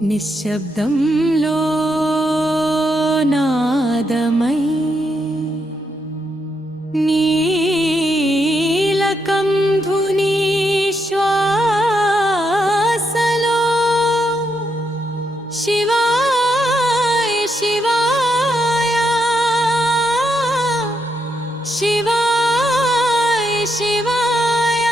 నిశ్శబ్దంలో నాదమై నీలకంధుని శ్వాసలో శివాయ శివాయ శివాయ శివాయ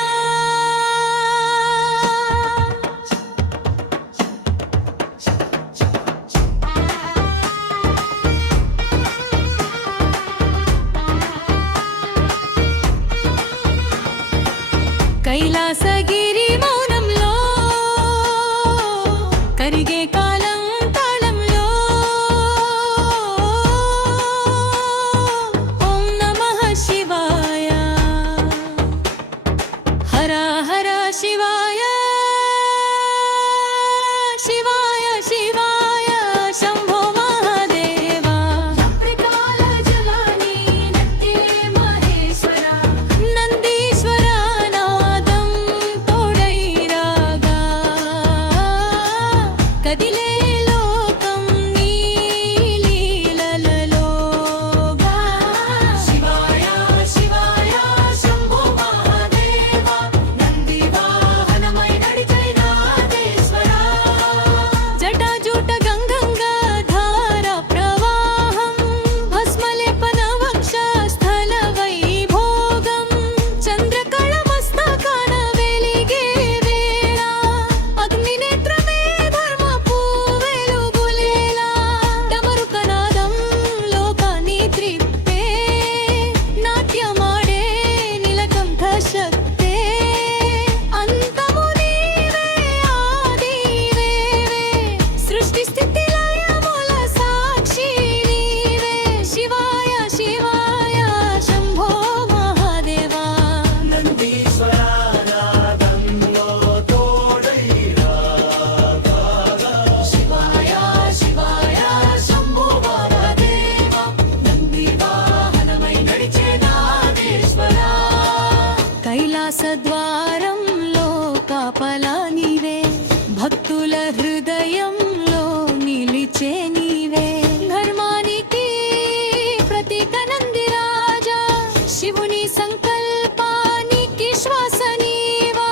కైలాసగిరి మౌనంలో కరిగే కాలం తాళంలో ఓం నమః శివాయ హర హర శివాయ శివాయ శివాయ శంభో మహాదేవా త్రికాల జలాని నత్తే మహేశ్వర నందీశ్వర కదిలే లోకం నీ లీలలలో శివాయ శివాయ శంభో మహాదేవ నంది వాహనమై నడిచే నాదేశ్వర జటాజూట గంగంగా ధార ప్రవాహం భస్మలేపన వక్షస్థల వైభోగం చంద్రకళ మస్తకాన వెలిగే వేళ అగ్నినేత్రమే కైలాసద్వారంలో కాపలా నీవే భక్తుల హృదయంలో నిలిచే నీవే ధర్మానికి ప్రతీక నంది రాజా శివుని సంకల్పానికి శ్వాస నీవా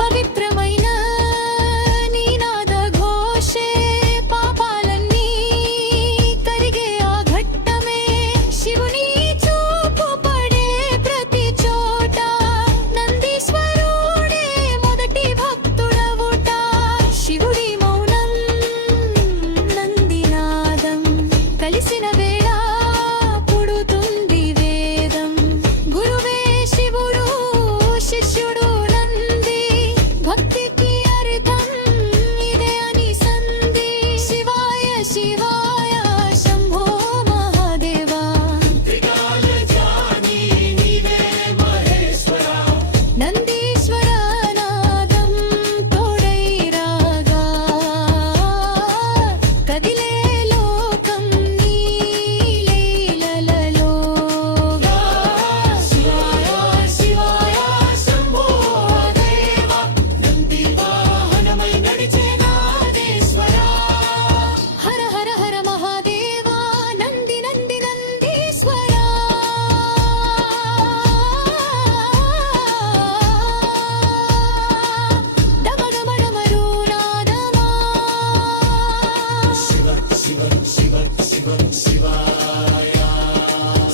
పవిత్రమైన నీనాద ఘోషే పాపాలన్నీ కరిగే ఆ ఘట్టమే శివుని చూపు పడే ప్రతి చోట కలిసిన వేళ పుడుతుంది వేదం గురువే శివుడు శిష్యుడు నంది భక్తికి అర్థం ఇదే అని సంధి శివాయ శివాయ శంభో మహాదేవా త్రికాల జాని నీవే మహేశ్వర నందీశ్వర నాదం తోడై రాగా కదిలే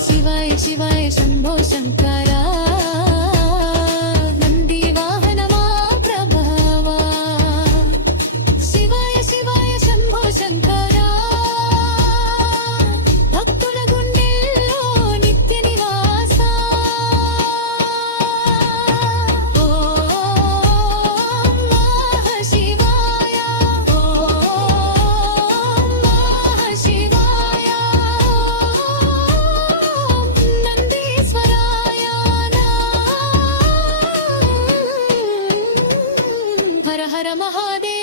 శివాయ శివాయ శంభో శంకర నంది వాహనమా ప్రభావా శివాయ శివాయ శంభో శంకర భక్తుల గుండెల్లో నిత్య నివాస ఓం నమః శివాయ ఓం నమః శివాయ హర హర మహాదేవ